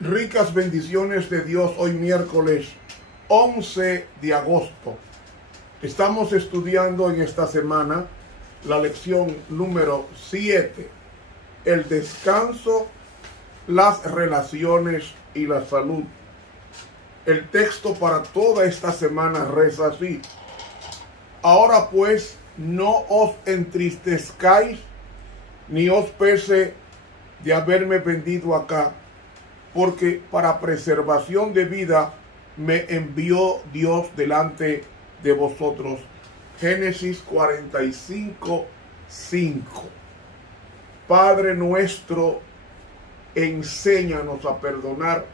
Ricas bendiciones de Dios hoy miércoles 11 de agosto. Estamos estudiando en esta semana la lección número 7, el descanso, las relaciones y la salud. El texto para toda esta semana reza así: ahora pues no os entristezcáis ni os pese de haberme vendido acá, porque para preservación de vida me envió Dios delante de vosotros. Génesis 45:5. Padre nuestro, enséñanos a perdonar,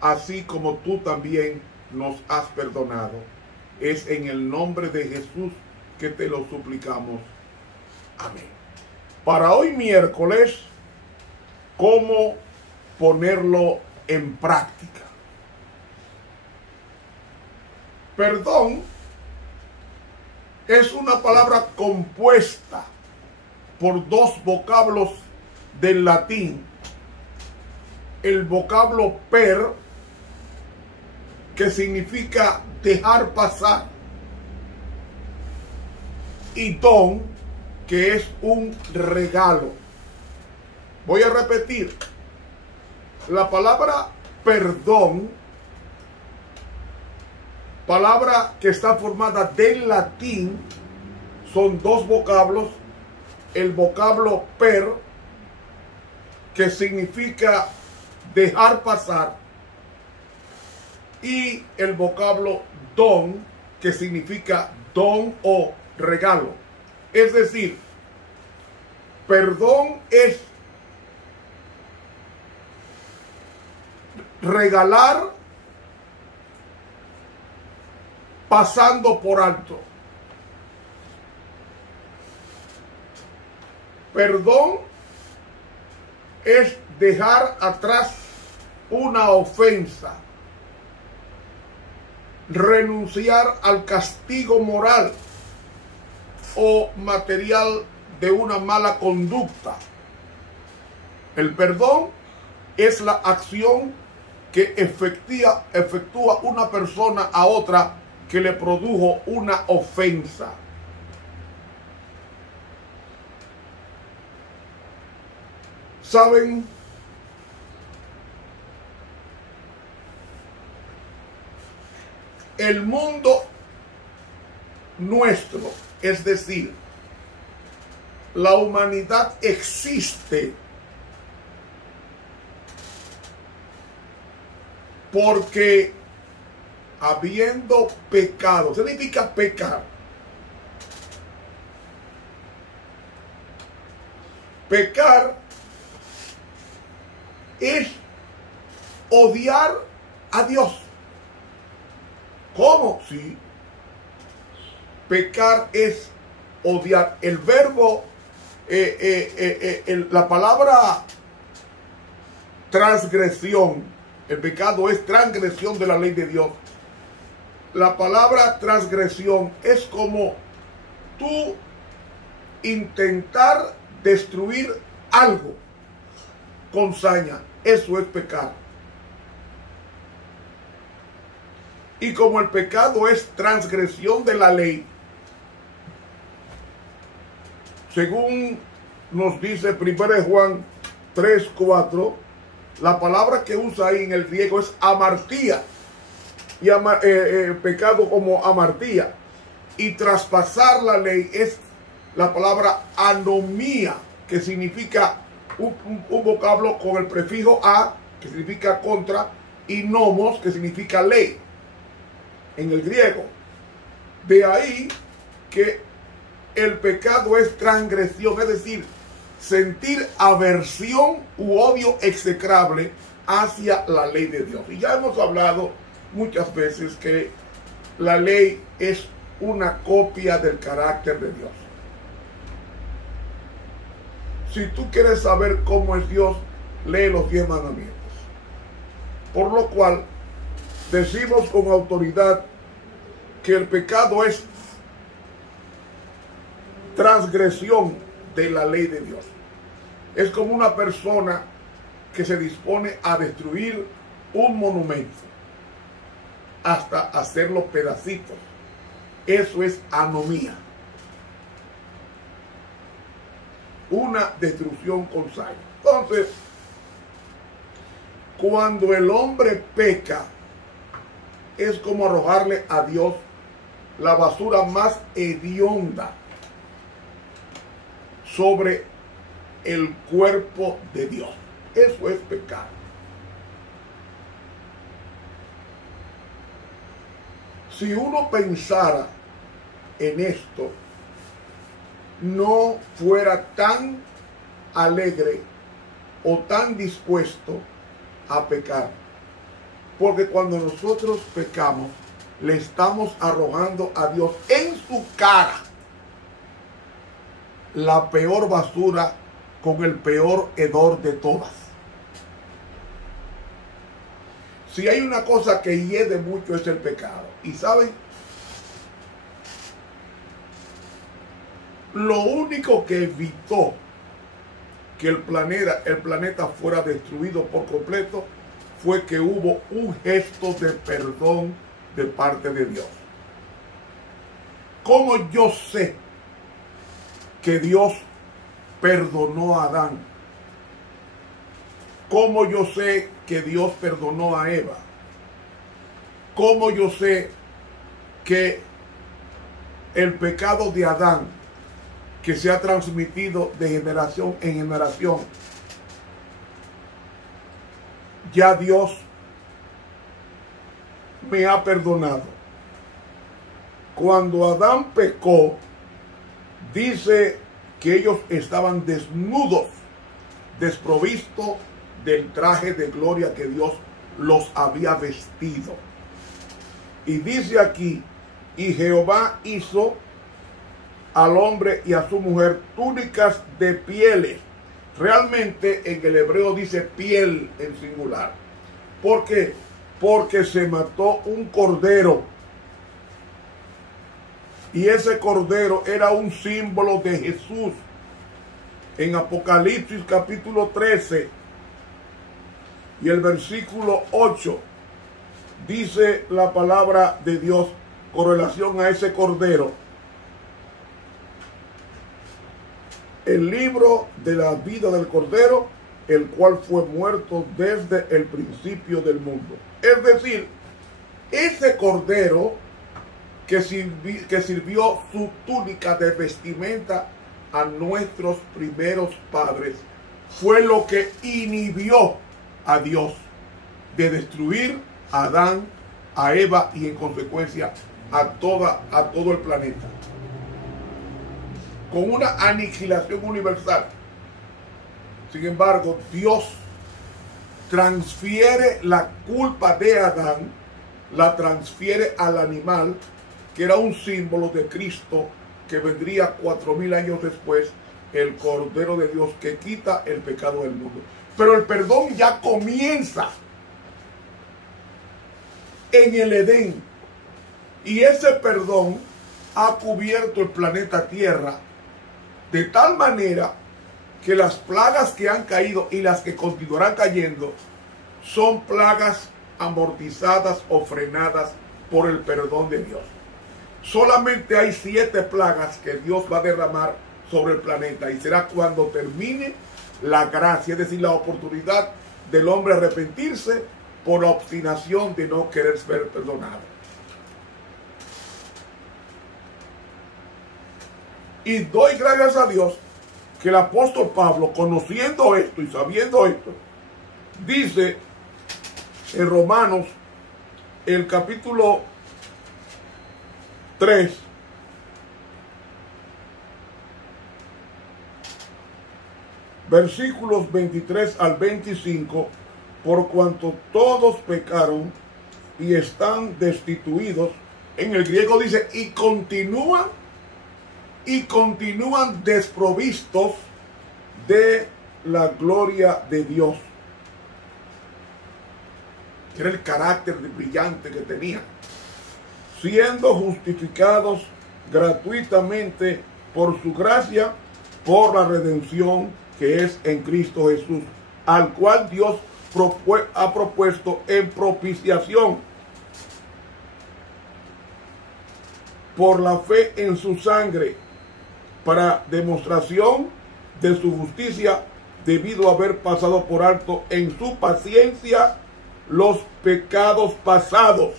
así como tú también nos has perdonado. Es en el nombre de Jesús que te lo suplicamos. Amén. Para hoy miércoles, ¿cómo ponerlo en práctica? Perdón es una palabra compuesta por dos vocablos del latín. El vocablo per, que significa dejar pasar, y don, que es un regalo. Voy a repetir. La palabra perdón, palabra que está formada del latín, son dos vocablos. El vocablo per, que significa dejar pasar, y el vocablo don, que significa don o regalo. Es decir, perdón es regalar pasando por alto. Perdón es dejar atrás una ofensa, renunciar al castigo moral o material de una mala conducta. El perdón es la acción que efectúa una persona a otra que le produjo una ofensa. ¿Saben? El mundo nuestro, es decir, la humanidad existe porque habiendo pecado, significa pecar. Pecar es odiar a Dios. ¿Cómo? Sí. Pecar es odiar. El verbo, la palabra transgresión, el pecado es transgresión de la ley de Dios. La palabra transgresión es como tú intentar destruir algo con saña. Eso es pecar. Y como el pecado es transgresión de la ley, según nos dice 1 Juan 3:4, la palabra que usa ahí en el griego es amartía, y pecado como amartía. Y traspasar la ley es la palabra anomía, que significa un vocablo con el prefijo a, que significa contra, y nomos, que significa ley en el griego. De ahí que el pecado es transgresión, es decir, sentir aversión u odio execrable hacia la ley de Dios. Y ya hemos hablado muchas veces que la ley es una copia del carácter de Dios. Si tú quieres saber cómo es Dios, lee los 10 mandamientos. Por lo cual, decimos con autoridad que el pecado es transgresión de la ley de Dios. Es como una persona que se dispone a destruir un monumento hasta hacerlo pedacitos. Eso es anomía. Una destrucción con saña. Entonces, cuando el hombre peca, es como arrojarle a Dios la basura más hedionda sobre el cuerpo de Dios. Eso es pecado. Si uno pensara en esto, no fuera tan alegre o tan dispuesto a pecar. Porque cuando nosotros pecamos, le estamos arrojando a Dios en su cara la peor basura con el peor hedor de todas. Si hay una cosa que hiede mucho es el pecado. Y ¿saben? Lo único que evitó que el planeta fuera destruido por completo fue que hubo un gesto de perdón de parte de Dios. ¿Cómo yo sé que Dios perdonó a Adán? ¿Cómo yo sé que Dios perdonó a Eva? ¿Cómo yo sé que el pecado de Adán, que se ha transmitido de generación en generación, ya Dios me ha perdonado? Cuando Adán pecó, dice que ellos estaban desnudos, desprovistos del traje de gloria que Dios los había vestido. Y dice aquí, y Jehová hizo al hombre y a su mujer túnicas de pieles. Realmente en el hebreo dice piel en singular. ¿Por qué? Porque se mató un cordero. Y ese cordero era un símbolo de Jesús. En Apocalipsis capítulo 13 y el versículo 8 dice la palabra de Dios con relación a ese cordero: el libro de la vida del cordero, el cual fue muerto desde el principio del mundo. Es decir, ese cordero que sirvió su túnica de vestimenta a nuestros primeros padres, fue lo que inhibió a Dios de destruir a Adán, a Eva y en consecuencia a todo el planeta, con una aniquilación universal. Sin embargo, Dios transfiere la culpa de Adán, la transfiere al animal, que era un símbolo de Cristo, que vendría 4000 años después, el Cordero de Dios que quita el pecado del mundo. Pero el perdón ya comienza en el Edén, y ese perdón ha cubierto el planeta Tierra de tal manera que las plagas que han caído y las que continuarán cayendo son plagas amortizadas o frenadas por el perdón de Dios. Solamente hay 7 plagas que Dios va a derramar sobre el planeta, y será cuando termine la gracia, es decir, la oportunidad del hombre a arrepentirse por la obstinación de no querer ser perdonado. Y doy gracias a Dios que el apóstol Pablo, conociendo esto y sabiendo esto, dice en Romanos, el capítulo 3, versículos 23 al 25, por cuanto todos pecaron y están destituidos. En el griego dice, y continúan desprovistos de la gloria de Dios, que era el carácter brillante que tenía, siendo justificados gratuitamente por su gracia, por la redención que es en Cristo Jesús, al cual Dios ha propuesto en propiciación por la fe en su sangre, para demostración de su justicia, debido a haber pasado por alto en su paciencia los pecados pasados.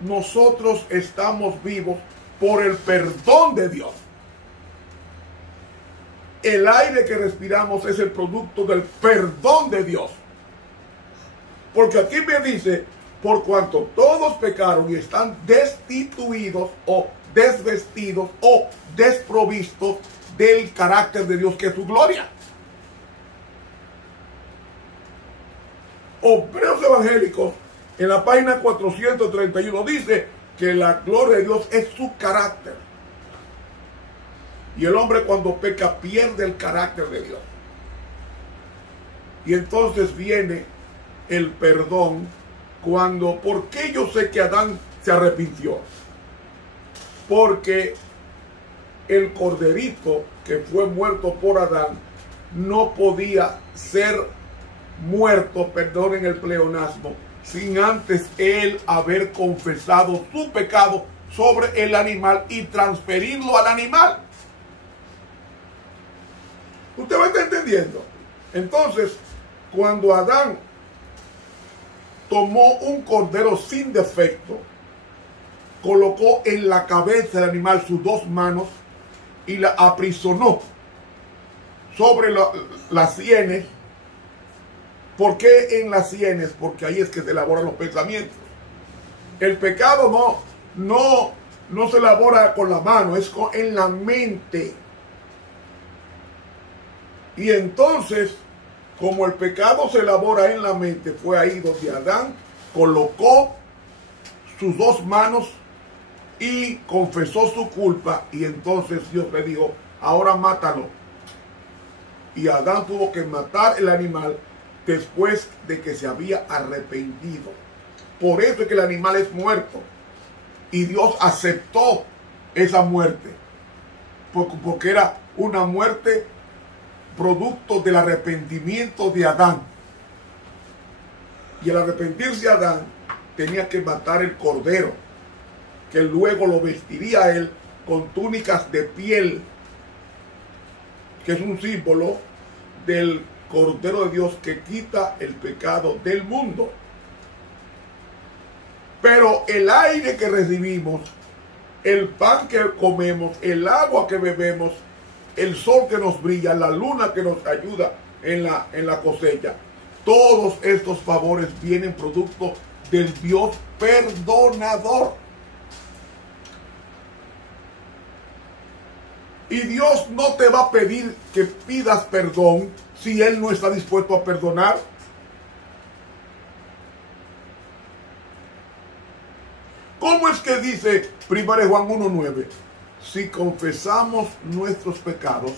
Nosotros estamos vivos por el perdón de Dios. El aire que respiramos es el producto del perdón de Dios. Porque aquí me dice, por cuanto todos pecaron y están destituidos o desvestidos o desprovistos del carácter de Dios, que es su gloria. Obreros Evangélicos, en la página 431, dice que la gloria de Dios es su carácter. Y el hombre cuando peca pierde el carácter de Dios. Y entonces viene el perdón cuando, ¿por qué yo sé que Adán se arrepintió? Porque el corderito que fue muerto por Adán no podía ser muerto, perdonen el pleonasmo, sin antes él haber confesado su pecado sobre el animal y transferirlo al animal. ¿Usted me está entendiendo? Entonces, cuando Adán tomó un cordero sin defecto, colocó en la cabeza del animal sus dos manos y la aprisionó sobre las sienes. ¿Por qué en las sienes? Porque ahí es que se elaboran los pensamientos. El pecado no se elabora con la mano, es en la mente. Y entonces, como el pecado se elabora en la mente, fue ahí donde Adán colocó sus dos manos y confesó su culpa. Y entonces Dios le dijo, ahora mátalo. Y Adán tuvo que matar el animal después de que se había arrepentido. Por eso es que el animal es muerto. Y Dios aceptó esa muerte. Porque era una muerte producto del arrepentimiento de Adán. Y al arrepentirse Adán, tenía que matar el cordero, que luego lo vestiría a él con túnicas de piel, que es un símbolo del Cordero de Dios que quita el pecado del mundo. Pero el aire que recibimos, el pan que comemos, el agua que bebemos, el sol que nos brilla, la luna que nos ayuda en la cosecha, todos estos favores vienen producto del Dios perdonador. Y Dios no te va a pedir que pidas perdón si Él no está dispuesto a perdonar. ¿Cómo es que dice 1 Juan 1:9? Si confesamos nuestros pecados,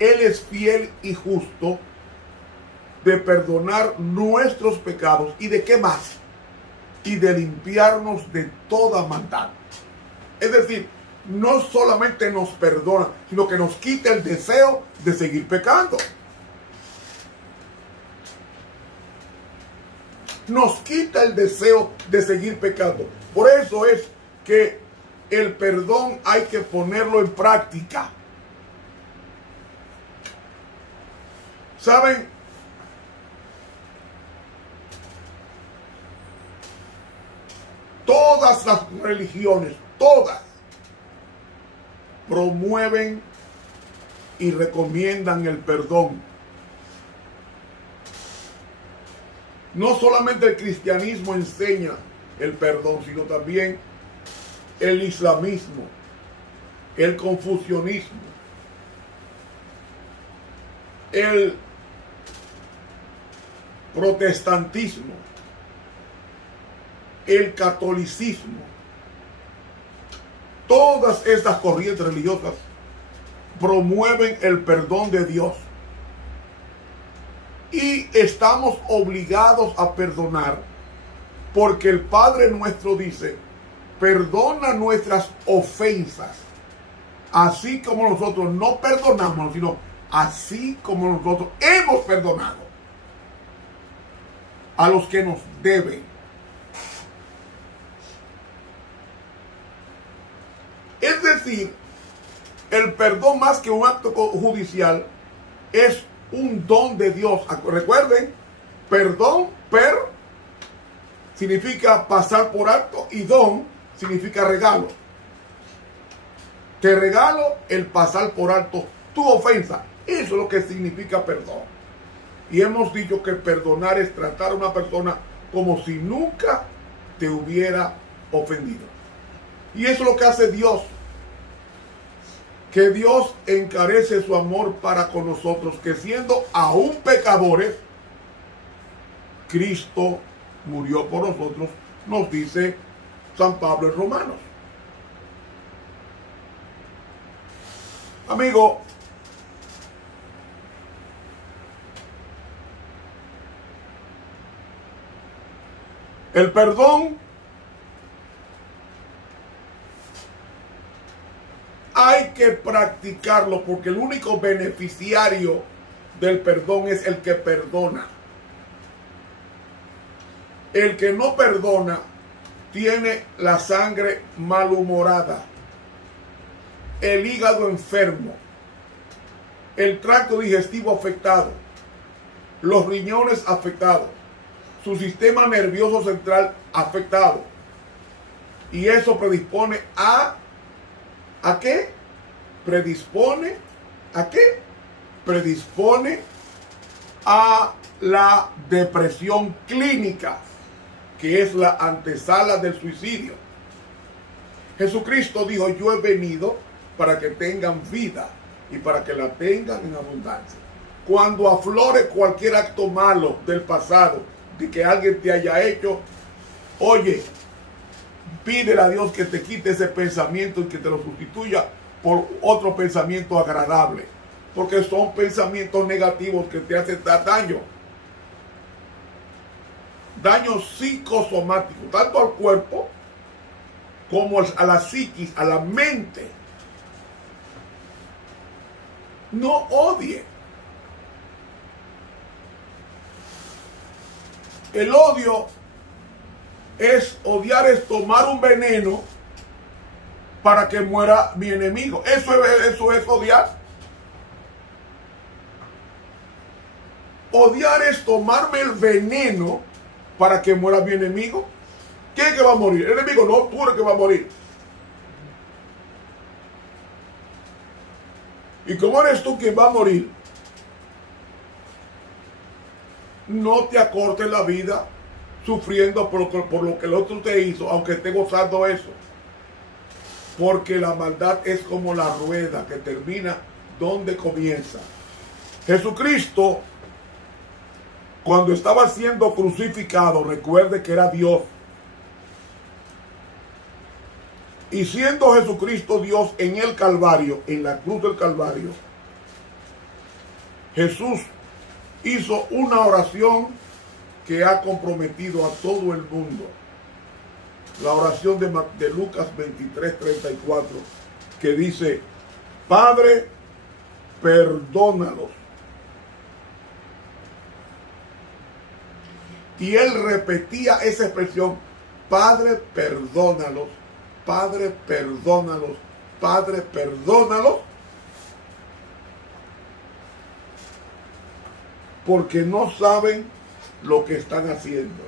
Él es fiel y justo de perdonar nuestros pecados. ¿Y de qué más? Y de limpiarnos de toda maldad. Es decir, no solamente nos perdona, sino que nos quita el deseo de seguir pecando. Nos quita el deseo de seguir pecando. Por eso es que el perdón hay que ponerlo en práctica. ¿Saben? Todas las religiones, todas, promueven y recomiendan el perdón. No solamente el cristianismo enseña el perdón, sino también el islamismo, el confucianismo, el protestantismo, el catolicismo. Todas estas corrientes religiosas promueven el perdón de Dios. Y estamos obligados a perdonar porque el Padre nuestro dice, perdona nuestras ofensas, así como nosotros no perdonamos, sino así como nosotros hemos perdonado a los que nos deben. Es decir, el perdón, más que un acto judicial, es un don de Dios. Recuerden, perdón, significa pasar por alto, y don significa regalo. Te regalo el pasar por alto tu ofensa. Eso es lo que significa perdón. Y hemos dicho que perdonar es tratar a una persona como si nunca te hubiera ofendido. Y eso es lo que hace Dios. Que Dios encarece su amor para con nosotros, que siendo aún pecadores, Cristo murió por nosotros, nos dice San Pablo en Romanos. Amigo, el perdón hay que practicarlo, porque el único beneficiario del perdón es el que perdona. El que no perdona tiene la sangre malhumorada, el hígado enfermo, el tracto digestivo afectado, los riñones afectados, su sistema nervioso central afectado. Y eso predispone ¿a qué? Predispone ¿a qué? Predispone a la depresión clínica, que es la antesala del suicidio. Jesucristo dijo: yo he venido para que tengan vida y para que la tengan en abundancia. Cuando aflore cualquier acto malo del pasado, de que alguien te haya hecho, oye, pídele a Dios que te quite ese pensamiento y que te lo sustituya por otro pensamiento agradable, porque son pensamientos negativos que te hacen daño. Daño psicosomático, tanto al cuerpo como a la psiquis, a la mente. No odie. El odio odiar es tomar un veneno para que muera mi enemigo. Eso es odiar. Odiar es tomarme el veneno para que muera mi enemigo. ¿Quién es que va a morir? El enemigo, no, tú eres que va a morir. Y como eres tú quien va a morir, no te acortes la vida sufriendo por lo que el otro te hizo, aunque esté gozando eso. Porque la maldad es como la rueda que termina donde comienza. Jesucristo, cuando estaba siendo crucificado, recuerde que era Dios. Y siendo Jesucristo Dios en el Calvario, en la cruz del Calvario, Jesús hizo una oración que ha comprometido a todo el mundo. La oración de Lucas 23:34, que dice: Padre, perdónalos. Y él repetía esa expresión: Padre, perdónalos, Padre, perdónalos, Padre, perdónalos, porque no saben lo que están haciendo.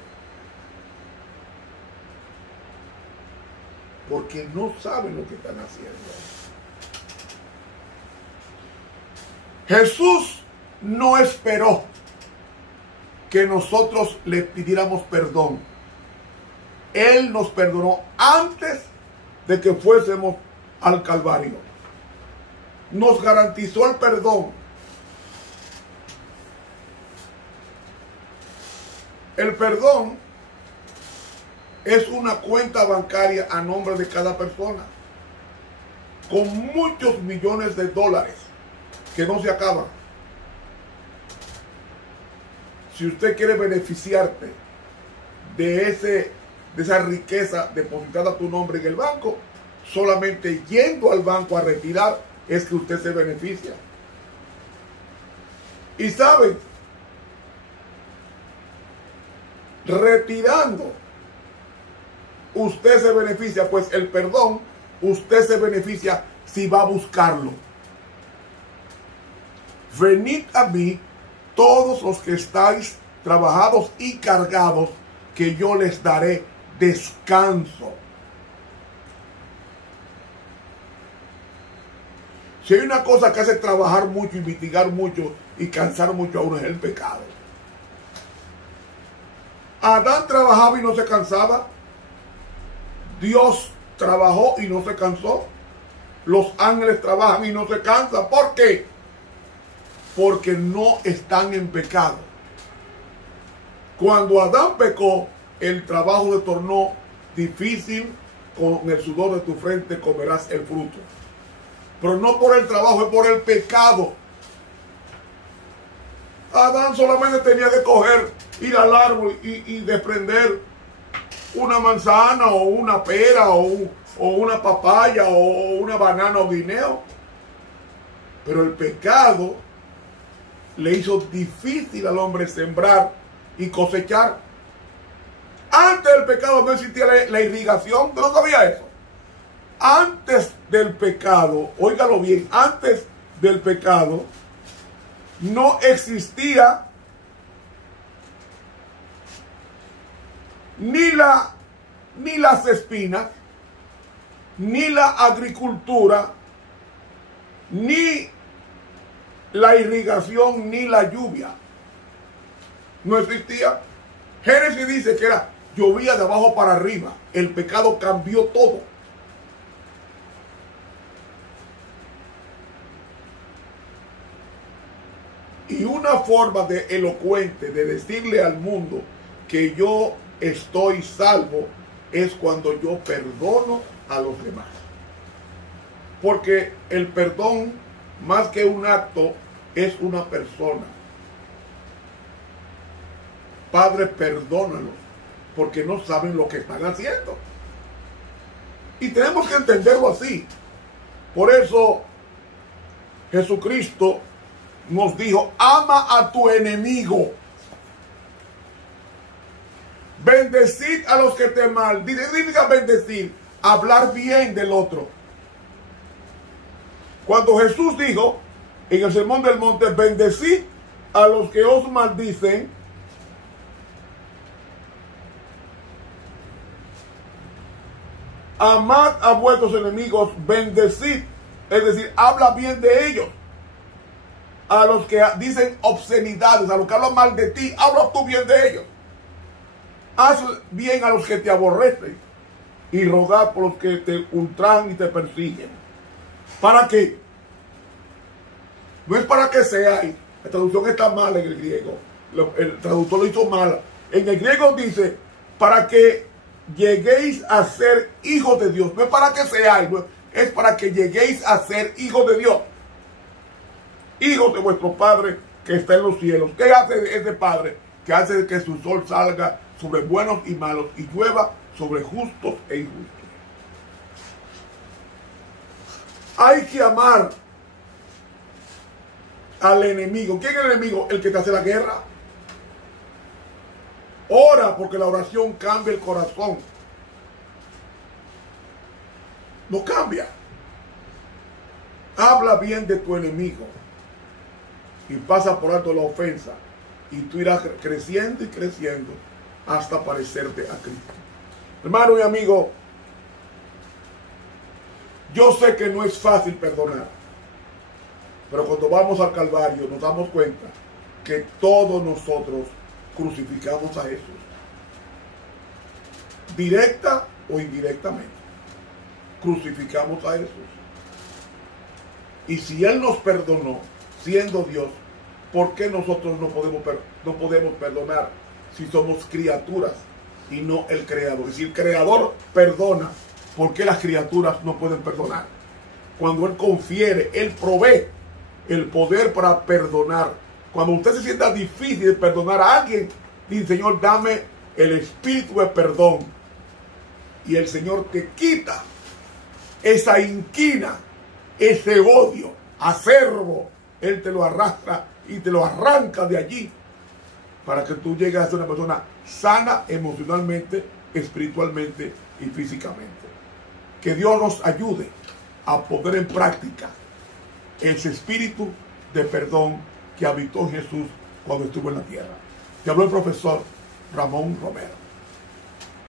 Porque no saben lo que están haciendo. Jesús no esperó que nosotros le pidiéramos perdón. Él nos perdonó antes de que fuésemos al Calvario. Nos garantizó el perdón. El perdón es una cuenta bancaria a nombre de cada persona, con muchos millones de dólares que no se acaban. Si usted quiere beneficiarte de ese de esa riqueza depositada a tu nombre en el banco. Solamente yendo al banco a retirar es que usted se beneficia. Y saben, retirando usted se beneficia, pues el perdón usted se beneficia si va a buscarlo. Venid a mí todos los que estáis trabajados y cargados, que yo les daré descanso. Si hay una cosa que hace trabajar mucho, investigar mucho y cansar mucho a uno, es el pecado. Adán trabajaba y no se cansaba. Dios trabajó y no se cansó. Los ángeles trabajan y no se cansan. ¿Por qué? Porque no están en pecado. Cuando Adán pecó, el trabajo se tornó difícil. Con el sudor de tu frente comerás el fruto. Pero no por el trabajo, es por el pecado. Adán solamente tenía que coger, ir al árbol y desprender una manzana o una pera o una papaya o una banana o guineo. Pero el pecado le hizo difícil al hombre sembrar y cosechar. Antes del pecado no existía la irrigación. ¿Usted no sabía eso? Antes del pecado, óigalo bien, antes del pecado no existía ni las espinas, ni la agricultura, ni la irrigación, ni la lluvia. No existía. Génesis dice que llovía de abajo para arriba. El pecado cambió todo. Y una forma elocuente de decirle al mundo que yo estoy salvo es cuando yo perdono a los demás. Porque el perdón, más que un acto, es una persona. Padre, perdónalos, porque no saben lo que están haciendo. Y tenemos que entenderlo así. Por eso Jesucristo nos dijo: ama a tu enemigo. Bendecid a los que te maldicen. Significa bendecir, hablar bien del otro. Cuando Jesús dijo en el Sermón del Monte: bendecid a los que os maldicen, amad a vuestros enemigos, bendecid, es decir, habla bien de ellos. A los que dicen obscenidades, a los que hablan mal de ti, habla tú bien de ellos. Haz bien a los que te aborrecen y rogad por los que te ultrajan y te persiguen. ¿Para qué? No es para que seáis. La traducción está mal en el griego. El traductor lo hizo mal. En el griego dice: para que lleguéis a ser hijos de Dios. No es para que seáis, no, es para que lleguéis a ser hijos de Dios. Hijos de vuestro Padre que está en los cielos. ¿Qué hace ese Padre? Que hace que su sol salga sobre buenos y malos y llueva sobre justos e injustos. Hay que amar al enemigo. ¿Quién es el enemigo? El que te hace la guerra. Ora, porque la oración cambia el corazón. No cambia. Habla bien de tu enemigo y pasa por alto la ofensa, y tú irás creciendo y creciendo hasta parecerte a Cristo. Hermano y amigo, yo sé que no es fácil perdonar, pero cuando vamos al Calvario nos damos cuenta que todos nosotros crucificamos a Jesús, directa o indirectamente. Crucificamos a Jesús. Y si Él nos perdonó, siendo Dios, ¿por qué nosotros no podemos perdonar si somos criaturas y no el Creador? Si el Creador perdona, ¿por qué las criaturas no pueden perdonar? Cuando Él confiere, Él provee el poder para perdonar. Cuando usted se sienta difícil de perdonar a alguien, dice: Señor, dame el espíritu de perdón. y el Señor te quita esa inquina, ese odio acerbo. Él te lo arrastra y te lo arranca de allí para que tú llegues a ser una persona sana emocionalmente, espiritualmente y físicamente. Que Dios nos ayude a poner en práctica ese espíritu de perdón que habitó Jesús cuando estuvo en la tierra. Te habló el profesor Ramón Romero.